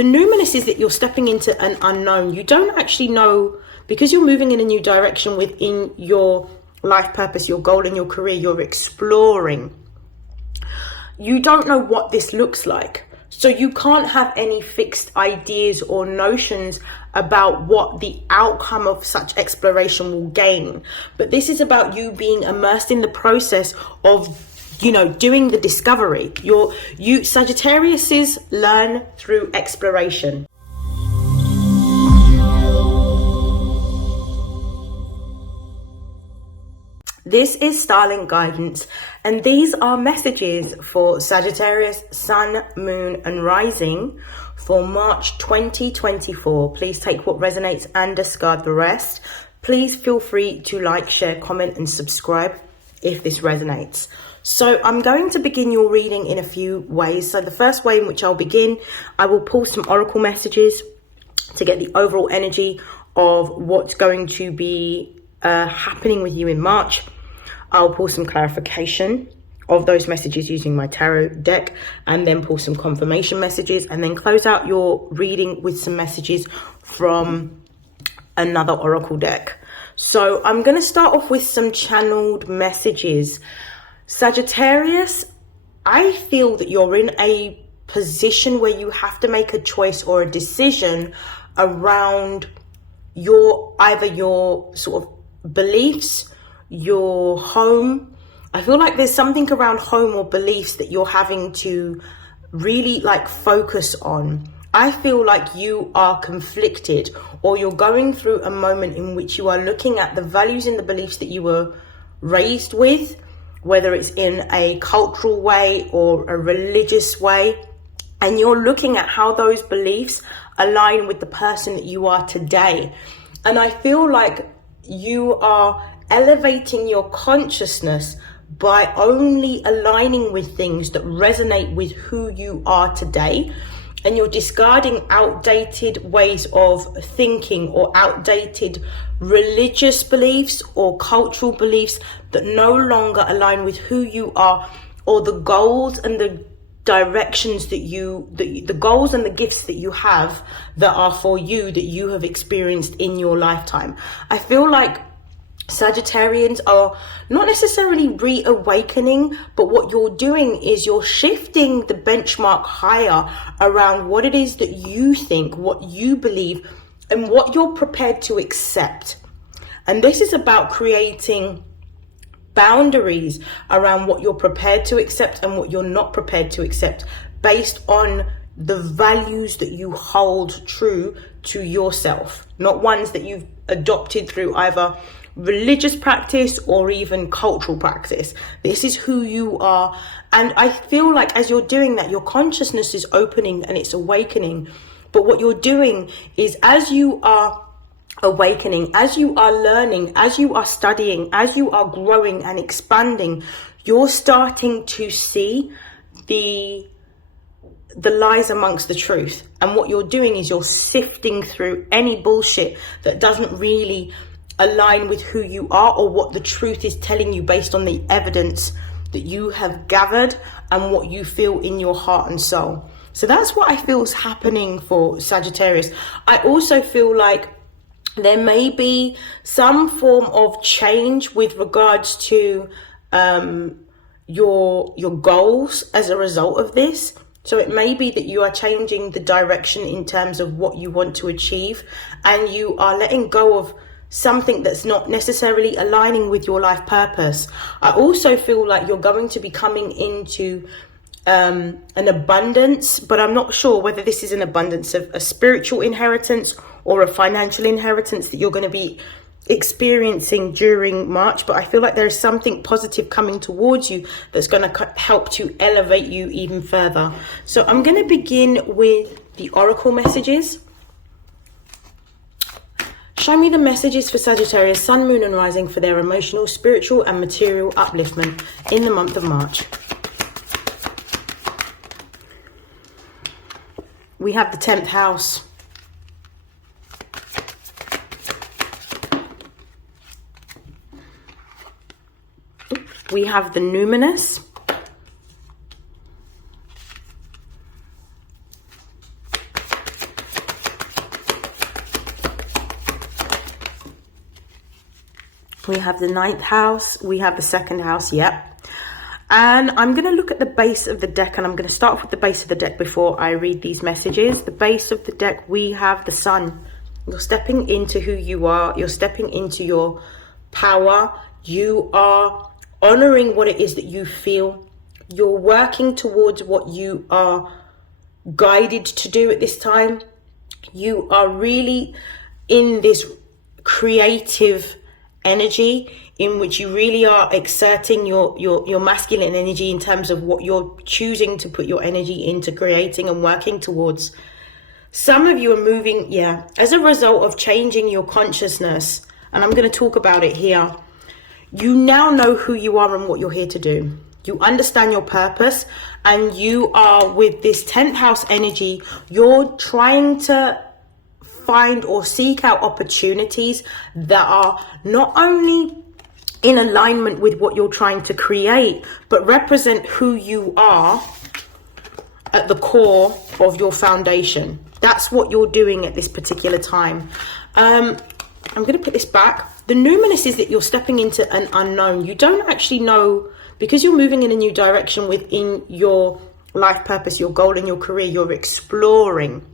The numinous is that you're stepping into an unknown. You don't actually know, because you're moving in a new direction within your life purpose, your goal in your career, you're exploring. You don't know what this looks like. So you can't have any fixed ideas or notions about what the outcome of such exploration will gain. But this is about you being immersed in the process of, doing the discovery. You Sagittariuses learn through exploration. This is StarLink guidance, and these are messages for Sagittarius, Sun, Moon, and Rising for March 2024. Please take what resonates and discard the rest. Please feel free to like, share, comment, and subscribe if this resonates. So I'm going to begin your reading in a few ways. So the first way in which I'll begin, I will pull some oracle messages to get the overall energy of what's going to be happening with you in March. I'll pull some clarification of those messages using my tarot deck, and then pull some confirmation messages, and then close out your reading with some messages from another oracle deck. So I'm going to start off with some channeled messages. Sagittarius, I feel that you're in a position where you have to make a choice or a decision around either your sort of beliefs, your home. I feel like there's something around home or beliefs that you're having to really focus on. I feel like you are conflicted, or you're going through a moment in which you are looking at the values and the beliefs that you were raised with, whether it's in a cultural way or a religious way, and you're looking at how those beliefs align with the person that you are today. And I feel like you are elevating your consciousness by only aligning with things that resonate with who you are today, and you're discarding outdated ways of thinking or outdated religious beliefs or cultural beliefs that no longer align with who you are, or the goals and the directions that the goals and the gifts that you have that are for you, that you have experienced in your lifetime. I feel like Sagittarians are not necessarily reawakening, but what you're doing is you're shifting the benchmark higher around what it is that you think, what you believe, and what you're prepared to accept. And this is about creating boundaries around what you're prepared to accept and what you're not prepared to accept, based on the values that you hold true to yourself, not ones that you've adopted through either religious practice or even cultural practice. This is who you are. And I feel like as you're doing that, your consciousness is opening and it's awakening. But what you're doing is, as you are awakening, as you are learning, as you are studying, as you are growing and expanding, you're starting to see the lies amongst the truth. And what you're doing is you're sifting through any bullshit that doesn't really align with who you are or what the truth is telling you, based on the evidence that you have gathered and what you feel in your heart and soul. So that's what I feel is happening for Sagittarius. I also feel like there may be some form of change with regards to your goals as a result of this. So it may be that you are changing the direction in terms of what you want to achieve, and you are letting go of something that's not necessarily aligning with your life purpose. I also feel like you're going to be coming into an abundance, but I'm not sure whether this is an abundance of a spiritual inheritance or a financial inheritance that you're going to be experiencing during March. But I feel like there is something positive coming towards you that's going to help to elevate you even further. So I'm going to begin with the oracle messages. Show me the messages for Sagittarius, Sun, Moon, and Rising for their emotional, spiritual, and material upliftment in the month of March. We have the 10th house. We have the numinous. We have the 9th house. We have the 2nd house. Yep. And I'm going to look at the base of the deck, and I'm going to start off with the base of the deck before I read these messages. The base of the deck, we have the Sun. You're stepping into who you are. You're stepping into your power. You are honoring what it is that you feel. You're working towards what you are guided to do at this time. You are really in this creative energy in which you really are exerting your masculine energy in terms of what you're choosing to put your energy into creating and working towards. Some of you are moving, as a result of changing your consciousness, and I'm going to talk about it here. You now know who you are and what you're here to do. You understand your purpose, and you are, with this 10th house energy, you're trying to find or seek out opportunities that are not only in alignment with what you're trying to create, but represent who you are at the core of your foundation. That's what you're doing at this particular time. I'm going to put this back. The numinous is that you're stepping into an unknown. You don't actually know, because you're moving in a new direction within your life purpose, your goal, and your career. You're exploring.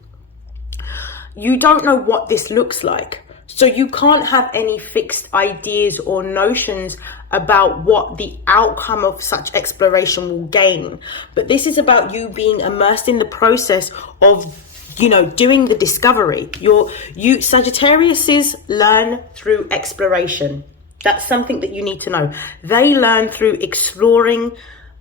You don't know what this looks like. So you can't have any fixed ideas or notions about what the outcome of such exploration will gain. But this is about you being immersed in the process of, doing the discovery. Sagittariuses learn through exploration. That's something that you need to know. They learn through exploring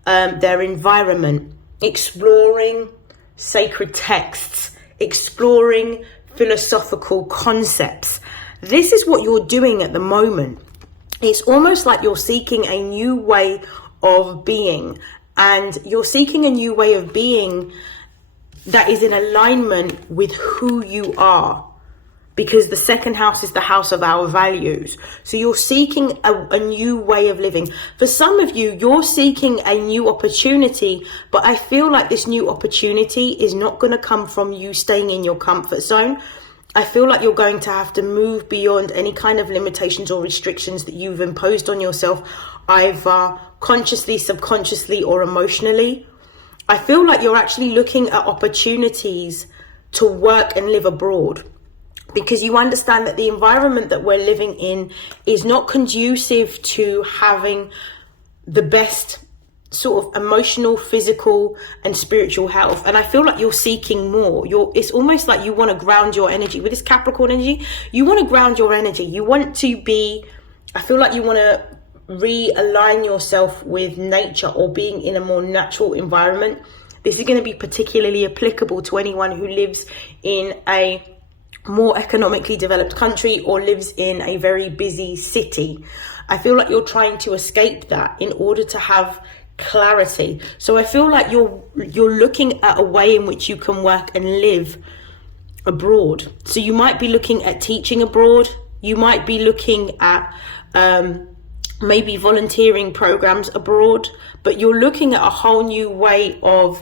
their environment, exploring sacred texts, exploring philosophical concepts. This is what you're doing at the moment. It's almost like you're seeking a new way of being, and you're seeking a new way of being that is in alignment with who you are, because the 2nd house is the house of our values. So you're seeking a new way of living. For some of you, you're seeking a new opportunity, but I feel like this new opportunity is not going to come from you staying in your comfort zone. I feel like you're going to have to move beyond any kind of limitations or restrictions that you've imposed on yourself, either consciously, subconsciously, or emotionally. I feel like you're actually looking at opportunities to work and live abroad, because you understand that the environment that we're living in is not conducive to having the best sort of emotional, physical, and spiritual health. And I feel like you're seeking more. It's almost like you want to ground your energy with this Capricorn energy. You want to ground your energy. You want to be, I feel like you want to realign yourself with nature, or being in a more natural environment. This is going to be particularly applicable to anyone who lives in a more economically developed country or lives in a very busy city. I feel like you're trying to escape that in order to have clarity. So I feel like you're looking at a way in which you can work and live abroad. So you might be looking at teaching abroad. You might be looking at maybe volunteering programs abroad, but you're looking at a whole new way of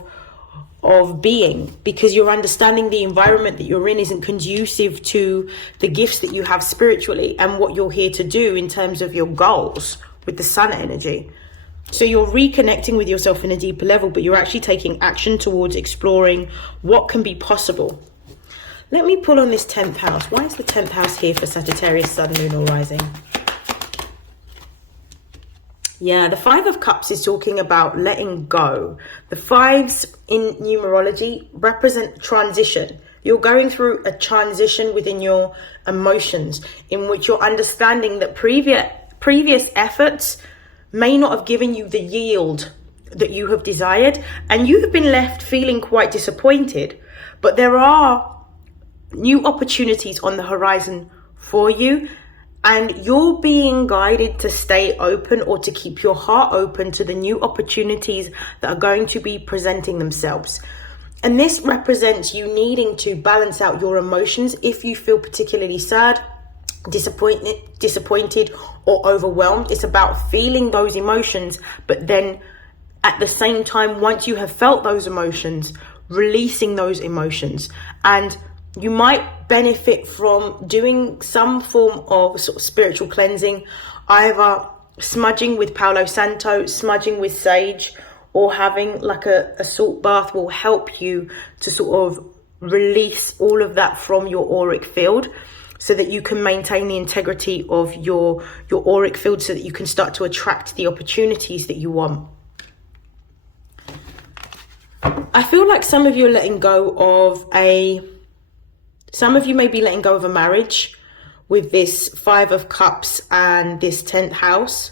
being, because you're understanding the environment that you're in isn't conducive to the gifts that you have spiritually and what you're here to do in terms of your goals with the Sun energy. So you're reconnecting with yourself in a deeper level, but you're actually taking action towards exploring what can be possible. Let me pull on this 10th house. Why is the 10th house here for Sagittarius, Sun, Moon, or Rising? Yeah, the 5 of Cups is talking about letting go. The 5s in numerology represent transition. You're going through a transition within your emotions, in which you're understanding that previous efforts may not have given you the yield that you have desired, and you have been left feeling quite disappointed. But there are new opportunities on the horizon for you, and you're being guided to stay open, or to keep your heart open to the new opportunities that are going to be presenting themselves. And this represents you needing to balance out your emotions if you feel particularly sad, disappointed, or overwhelmed. It's about feeling those emotions, but then at the same time, once you have felt those emotions, releasing those emotions and You might benefit from doing some form of sort of spiritual cleansing, either smudging with Palo Santo, smudging with sage, or having like a salt bath will help you to sort of release all of that from your auric field, so that you can maintain the integrity of your auric field, so that you can start to attract the opportunities that you want. I feel like some of you are letting go of some of you may be letting go of a marriage with this 5 of Cups and this 10th house.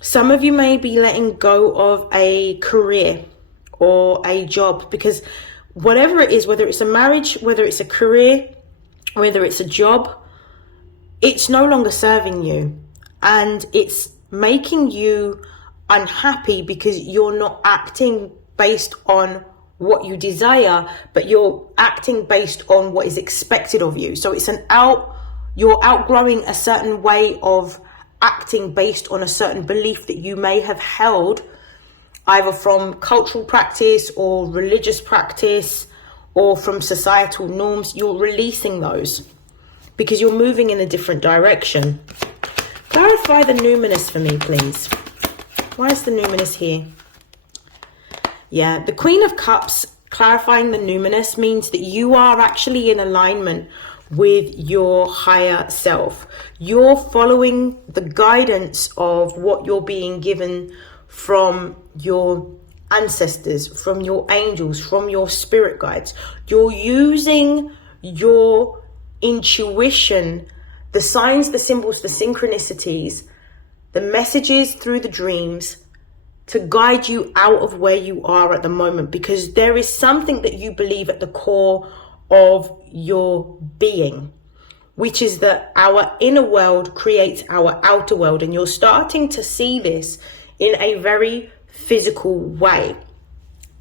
Some of you may be letting go of a career or a job, because whatever it is, whether it's a marriage, whether it's a career, whether it's a job, it's no longer serving you, and it's making you unhappy because you're not acting based on what you desire, but you're acting based on what is expected of you. So it's you're outgrowing a certain way of acting based on a certain belief that you may have held, either from cultural practice or religious practice or from societal norms. You're releasing those because you're moving in a different direction. Clarify the numinous for me, please. Why is the numinous here? Yeah, the Queen of Cups, clarifying the numinous, means that you are actually in alignment with your higher self. You're following the guidance of what you're being given from your ancestors, from your angels, from your spirit guides. You're using your intuition, the signs, the symbols, the synchronicities, the messages through the dreams, to guide you out of where you are at the moment, because there is something that you believe at the core of your being, which is that our inner world creates our outer world, and you're starting to see this in a very physical way.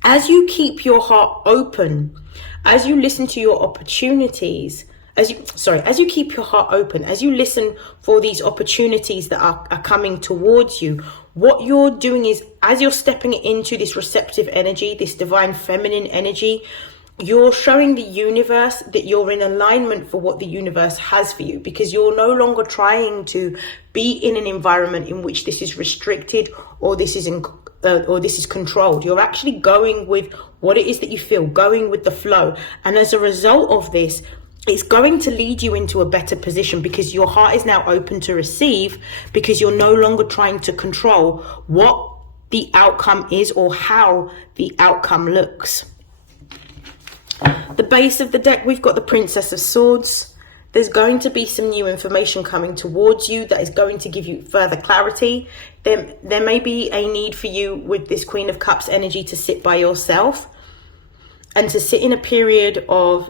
As you keep your heart open, as you listen to your opportunities, as you keep your heart open, as you listen for these opportunities that are coming towards you, what you're doing is, as you're stepping into this receptive energy, this divine feminine energy, you're showing the universe that you're in alignment for what the universe has for you, because you're no longer trying to be in an environment in which this is restricted or this is controlled. You're actually going with what it is that you feel, going with the flow. And as a result of this, it's going to lead you into a better position, because your heart is now open to receive, because you're no longer trying to control what the outcome is or how the outcome looks. The base of the deck, we've got the Princess of Swords. There's going to be some new information coming towards you that is going to give you further clarity. There may be a need for you with this Queen of Cups energy to sit by yourself and to sit in a period of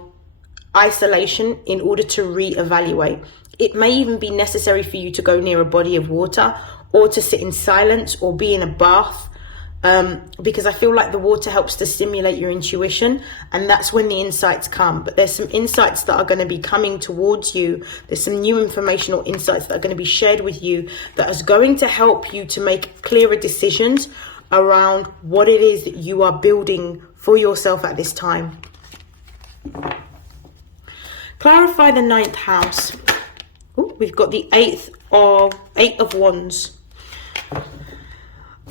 isolation in order to reevaluate. It may even be necessary for you to go near a body of water, or to sit in silence, or be in a bath, because I feel like the water helps to stimulate your intuition, and that's when the insights come. But there's some insights that are going to be coming towards you. There's some new information or insights that are going to be shared with you that is going to help you to make clearer decisions around what it is that you are building for yourself at this time. Clarify the 9th house. Ooh, we've got the 8 of Wands.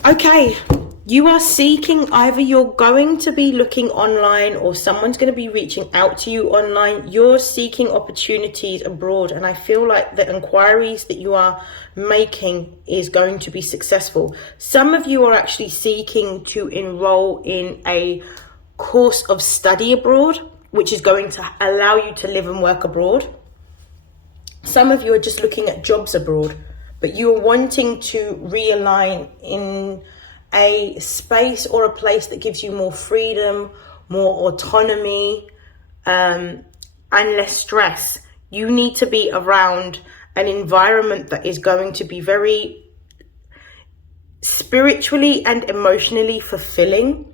Okay, you are seeking, either you're going to be looking online or someone's going to be reaching out to you online. You're seeking opportunities abroad, and I feel like the inquiries that you are making is going to be successful. Some of you are actually seeking to enroll in a course of study abroad, which is going to allow you to live and work abroad. Some of you are just looking at jobs abroad, but you're wanting to realign in a space or a place that gives you more freedom, more autonomy, and less stress. You need to be around an environment that is going to be very spiritually and emotionally fulfilling,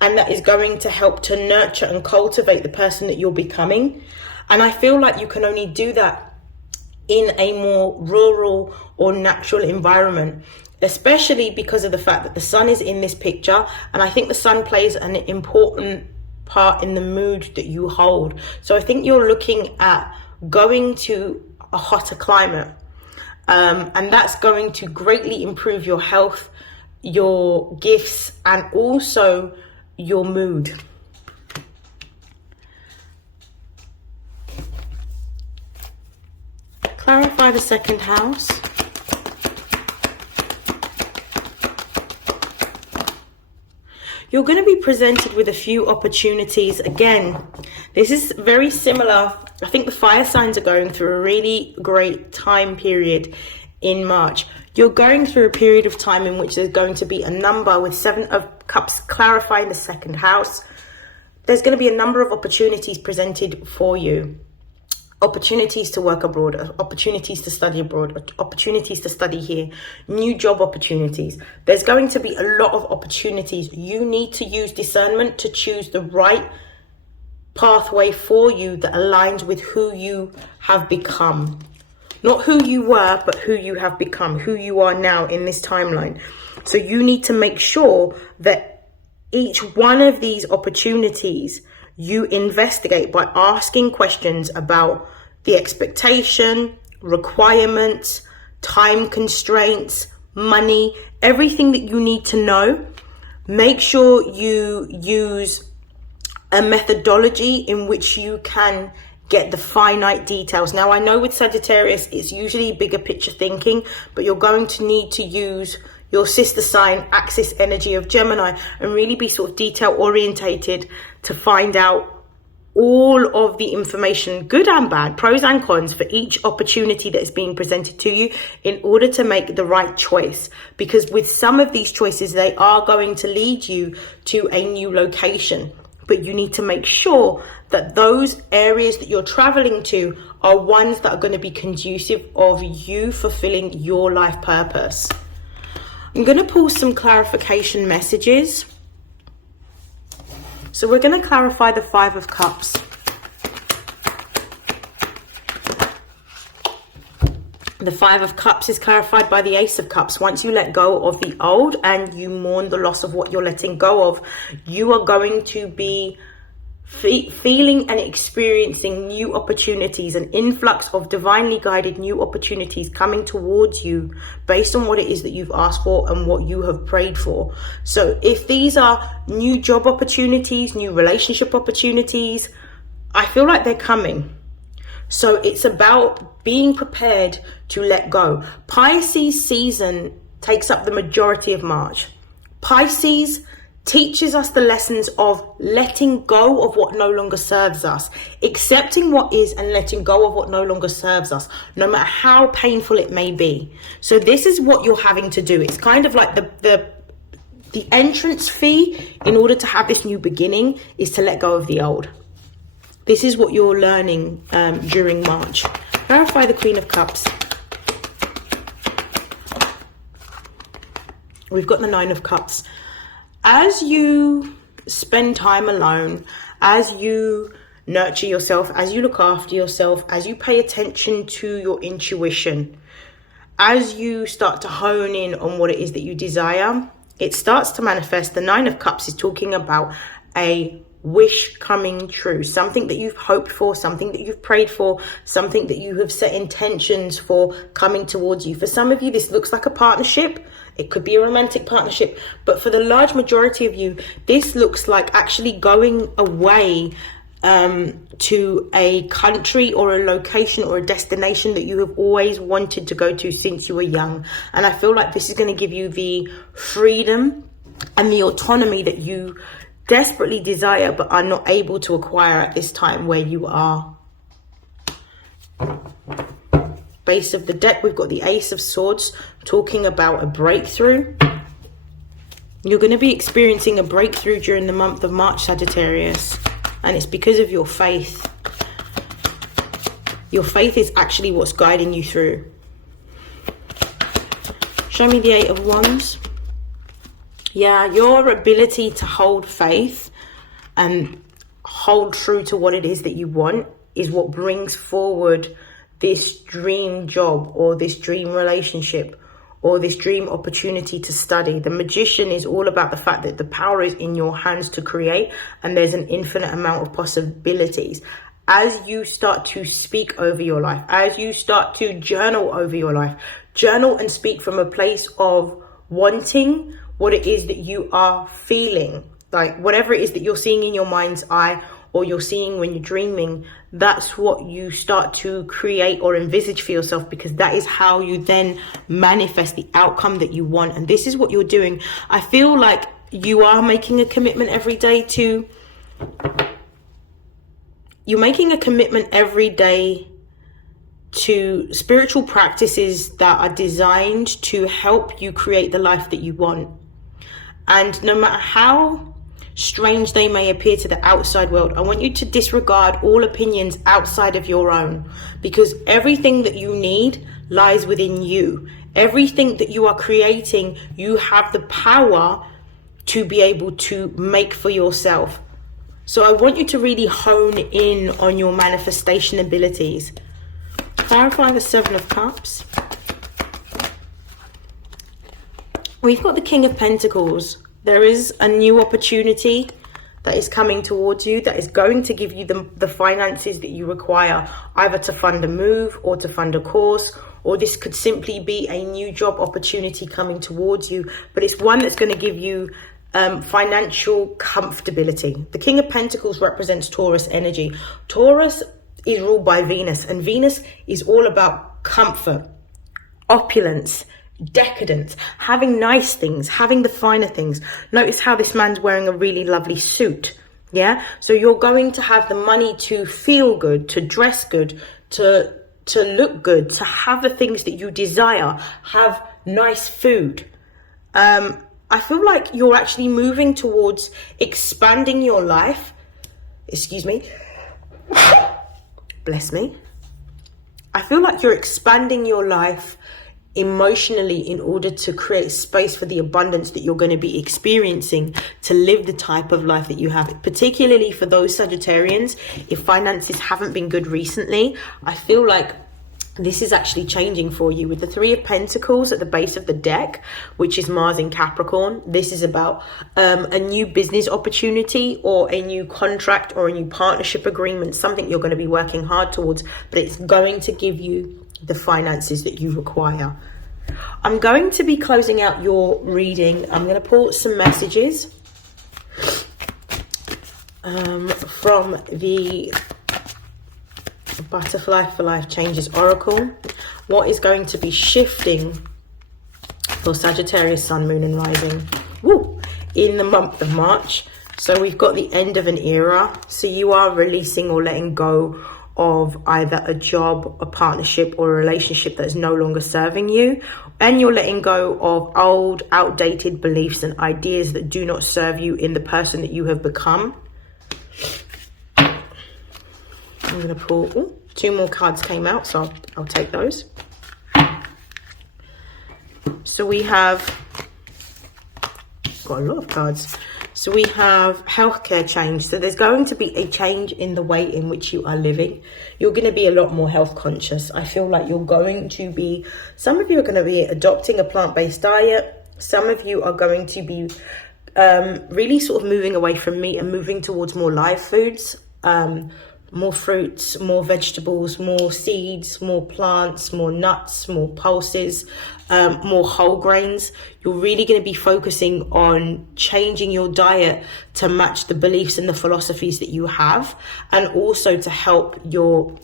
and that is going to help to nurture and cultivate the person that you're becoming. And I feel like you can only do that in a more rural or natural environment, especially because of the fact that the sun is in this picture. And I think the sun plays an important part in the mood that you hold. So I think you're looking at going to a hotter climate, and that's going to greatly improve your health, your gifts, and also your mood. Clarify the second house. You're going to be presented with a few opportunities. Again, this is very similar. I think the fire signs are going through a really great time period in March. You're going through a period of time in which there's going to be a number with 7 of Cups clarifying the second house. There's going to be a number of opportunities presented for you. Opportunities to work abroad, opportunities to study abroad, opportunities to study here, new job opportunities. There's going to be a lot of opportunities. You need to use discernment to choose the right pathway for you that aligns with who you have become. Not who you were, but who you have become, who you are now in this timeline. So you need to make sure that each one of these opportunities you investigate by asking questions about the expectation, requirements, time constraints, money, everything that you need to know. Make sure you use a methodology in which you can get the finite details. Now, I know with Sagittarius, it's usually bigger picture thinking, but you're going to need to use your sister sign, axis energy of Gemini, and really be sort of detail orientated to find out all of the information, good and bad, pros and cons, for each opportunity that is being presented to you in order to make the right choice. Because with some of these choices, they are going to lead you to a new location. But you need to make sure that those areas that you're traveling to are ones that are going to be conducive of you fulfilling your life purpose. I'm going to pull some clarification messages. So we're going to clarify the 5 of Cups. The 5 of Cups is clarified by the Ace of Cups. Once you let go of the old and you mourn the loss of what you're letting go of, you are going to be feeling and experiencing new opportunities, an influx of divinely guided new opportunities coming towards you based on what it is that you've asked for and what you have prayed for. So if these are new job opportunities, new relationship opportunities, I feel like they're coming. So it's about being prepared to let go. Pisces season takes up the majority of March. Pisces teaches us the lessons of letting go of what no longer serves us, accepting what is and letting go of what no longer serves us, no matter how painful it may be. So this is what you're having to do. It's kind of like the entrance fee in order to have this new beginning is to let go of the old. This is what you're learning during March. Clarify the Queen of Cups. We've got the 9 of Cups. As you spend time alone, as you nurture yourself, as you look after yourself, as you pay attention to your intuition, as you start to hone in on what it is that you desire, it starts to manifest. The 9 of Cups is talking about a wish coming true, something that you've hoped for, something that you've prayed for, something that you have set intentions for coming towards you. For some of you, this looks like a partnership. It could be a romantic partnership, but for the large majority of you, this looks like actually going away to a country or a location or a destination that you have always wanted to go to since you were young. And I feel like this is going to give you the freedom and the autonomy that you desperately desire but are not able to acquire at this time where you are. Base of the deck, we've got the Ace of Swords talking about a breakthrough. You're going to be experiencing a breakthrough during the month of March, Sagittarius, and it's because of your faith. Your faith is actually what's guiding you through. Show me the 8 of Wands. Yeah, your ability to hold faith and hold true to what it is that you want is what brings forward this dream job or this dream relationship or this dream opportunity to study. The Magician is all about the fact that the power is in your hands to create, and there's an infinite amount of possibilities. As you start to speak over your life, as you start to journal over your life, journal and speak from a place of wanting what it is that you are feeling. Like whatever it is that you're seeing in your mind's eye, or you're seeing when you're dreaming, that's what you start to create or envisage for yourself, because that is how you then manifest the outcome that you want. And this is what you're doing. I feel like you are making a commitment every day to... You're making a commitment every day to spiritual practices that are designed to help you create the life that you want. And no matter how strange they may appear to the outside world, I want you to disregard all opinions outside of your own, because everything that you need lies within you. Everything that you are creating, you have the power to be able to make for yourself. So I want you to really hone in on your manifestation abilities. Clarify the Seven of Cups. We've got the King of Pentacles. There is a new opportunity that is coming towards you that is going to give you the finances that you require, either to fund a move or to fund a course, or this could simply be a new job opportunity coming towards you, but it's one that's going to give you financial comfortability. The King of Pentacles represents Taurus energy. Taurus is ruled by Venus, and Venus is all about comfort, opulence, decadence, having nice things, having the finer things. Notice how this man's wearing a really lovely suit. Yeah, so you're going to have the money to feel good, to dress good, to look good, to have the things that you desire, have nice food. I feel like you're actually moving towards expanding your life. Excuse me. Bless me. I feel like you're expanding your life emotionally in order to create space for the abundance that you're going to be experiencing to live the type of life that you have. Particularly for those Sagittarians, if finances haven't been good recently, I feel like this is actually changing for you with the Three of Pentacles at the base of the deck, which is Mars in Capricorn. This is about a new business opportunity or a new contract or a new partnership agreement, something you're going to be working hard towards, but it's going to give you the finances that you require. I'm going to be closing out your reading. I'm going to pull some messages from the Butterfly for Life Changes Oracle. What is going to be shifting for Sagittarius, Sun, Moon and Rising in the month of March? So we've got the end of an era. So you are releasing or letting go of either a job, a partnership or a relationship that is no longer serving you, and you're letting go of old, outdated beliefs and ideas that do not serve you in the person that you have become. I'm going to pull, two more cards came out, so I'll take those. So we have, got a lot of cards. So we have healthcare change. So there's going to be a change in the way in which you are living. You're going to be a lot more health conscious. I feel like you're going to be, some of you are going to be adopting a plant-based diet. Some of you are going to be really sort of moving away from meat and moving towards more live foods. More fruits, more vegetables, more seeds, more plants, more nuts, more pulses, more whole grains. You're really going to be focusing on changing your diet to match the beliefs and the philosophies that you have, and also to help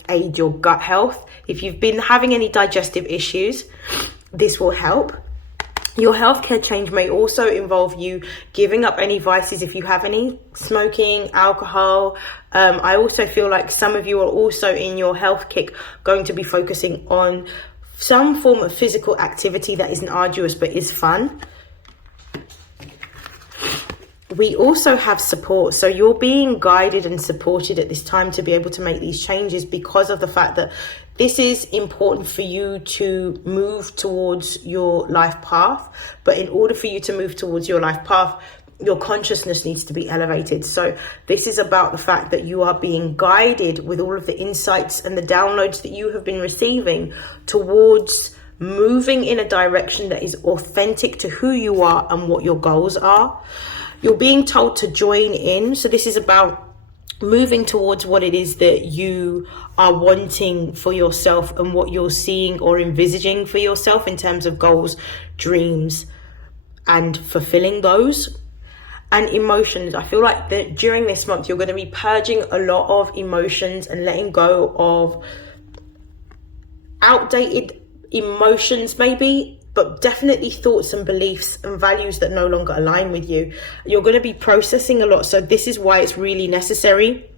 aid your gut health. If you've been having any digestive issues, this will help. Your healthcare change may also involve you giving up any vices if you have any, smoking, alcohol. I also feel like some of you are also in your health kick going to be focusing on some form of physical activity that isn't arduous but is fun. We also have support. So you're being guided and supported at this time to be able to make these changes because of the fact that this is important for you to move towards your life path. But in order for you to move towards your life path, your consciousness needs to be elevated. So this is about the fact that you are being guided with all of the insights and the downloads that you have been receiving towards moving in a direction that is authentic to who you are and what your goals are. You're being told to join in. So this is about moving towards what it is that you are wanting for yourself and what you're seeing or envisaging for yourself in terms of goals, dreams, and fulfilling those. And emotions, I feel like that during this month you're going to be purging a lot of emotions and letting go of outdated emotions maybe, but definitely thoughts and beliefs and values that no longer align with you. You're going to be processing a lot. So this is why it's really necessary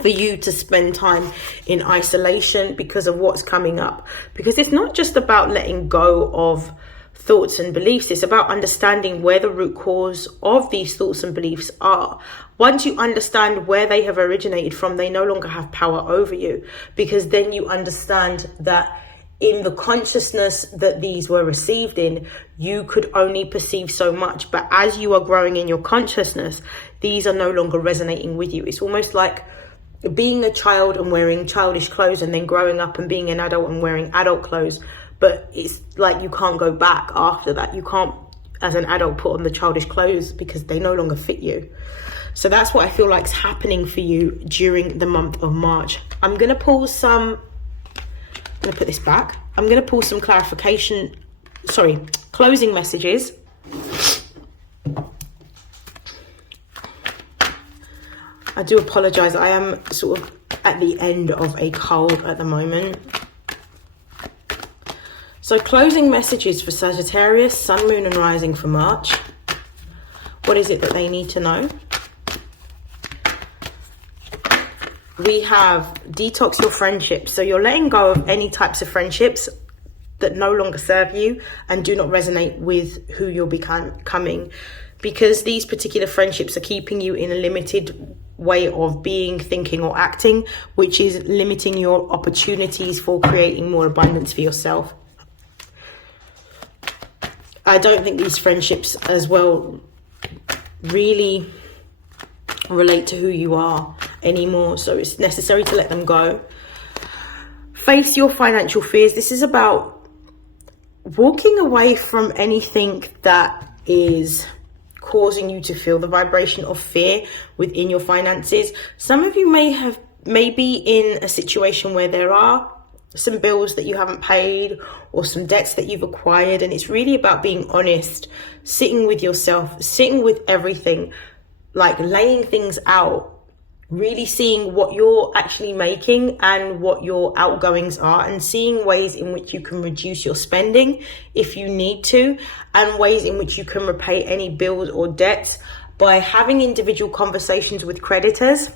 for you to spend time in isolation because of what's coming up. Because it's not just about letting go of thoughts and beliefs, it's about understanding where the root cause of these thoughts and beliefs are. Once you understand where they have originated from, they no longer have power over you, because then you understand that in the consciousness that these were received in, you could only perceive so much. But as you are growing in your consciousness, these are no longer resonating with you. It's almost like being a child and wearing childish clothes, and then growing up and being an adult and wearing adult clothes. But it's like you can't go back after that. You can't, as an adult, put on the childish clothes because they no longer fit you. So that's what I feel like is happening for you during the month of March. I'm going to pull some... I'm going to put this back. I'm going to pull some closing messages. I do apologize. I am sort of at the end of a cold at the moment. So closing messages for Sagittarius, Sun, Moon and Rising for March. What is it that they need to know? We have detox your friendships. So you're letting go of any types of friendships that no longer serve you and do not resonate with who you're becoming, because these particular friendships are keeping you in a limited way of being, thinking or acting, which is limiting your opportunities for creating more abundance for yourself. I don't think these friendships as well really relate to who you are anymore, so it's necessary to let them go. Face your financial fears. This is about walking away from anything that is causing you to feel the vibration of fear within your finances. Some of you may be in a situation where there are some bills that you haven't paid or some debts that you've acquired, and it's really about being honest, sitting with yourself, sitting with everything, like laying things out, really seeing what you're actually making and what your outgoings are, and seeing ways in which you can reduce your spending if you need to, and ways in which you can repay any bills or debts by having individual conversations with creditors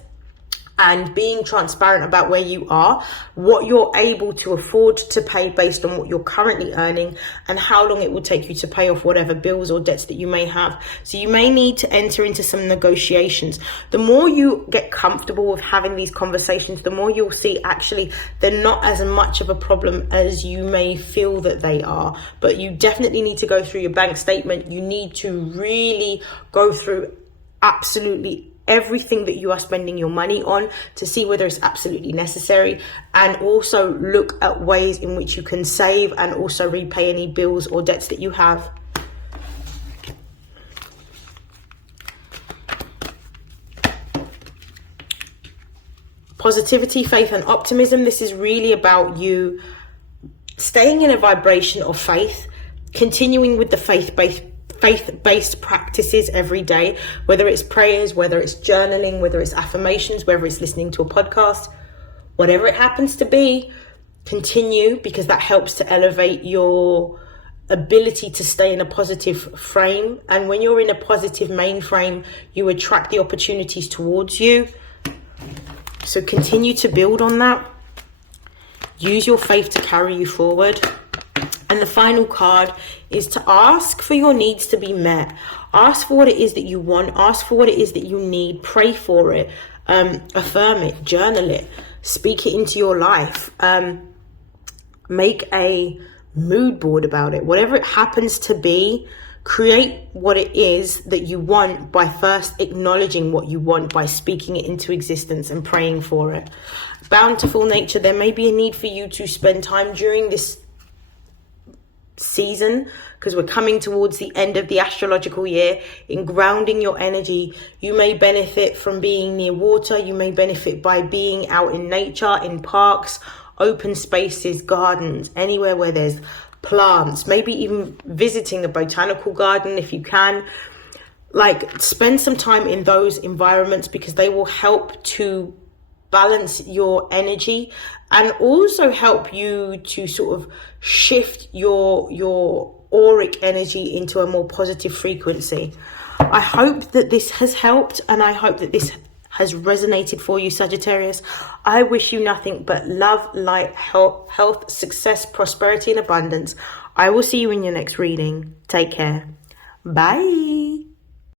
and being transparent about where you are, what you're able to afford to pay based on what you're currently earning, and how long it will take you to pay off whatever bills or debts that you may have. So you may need to enter into some negotiations. The more you get comfortable with having these conversations, the more you'll see actually they're not as much of a problem as you may feel that they are. But you definitely need to go through your bank statement. You need to really go through absolutely everything that you are spending your money on to see whether it's absolutely necessary, and also look at ways in which you can save and also repay any bills or debts that you have. Positivity, faith and optimism. This is really about you staying in a vibration of faith, continuing with the faith-based practices every day, whether it's prayers, whether it's journaling, whether it's affirmations, whether it's listening to a podcast, whatever it happens to be, continue, because that helps to elevate your ability to stay in a positive frame. And when you're in a positive main frame, you attract the opportunities towards you. So continue to build on that. Use your faith to carry you forward. And the final card is to ask for your needs to be met. Ask for what it is that you want. Ask for what it is that you need. Pray for it. Affirm it. Journal it. Speak it into your life. Make a mood board about it. Whatever it happens to be, create what it is that you want by first acknowledging what you want, by speaking it into existence and praying for it. Bountiful nature. There may be a need for you to spend time during this season, because we're coming towards the end of the astrological year. In grounding your energy, you may benefit from being near water. You may benefit by being out in nature, in parks, open spaces, gardens, anywhere where there's plants, maybe even visiting a botanical garden if you can. Like, spend some time in those environments, because they will help to balance your energy and also help you to sort of shift your auric energy into a more positive frequency. I hope that this has helped, and I hope that this has resonated for you, Sagittarius. I wish you nothing but love, light, health, success, prosperity, and abundance. I will see you in your next reading. Take care. Bye.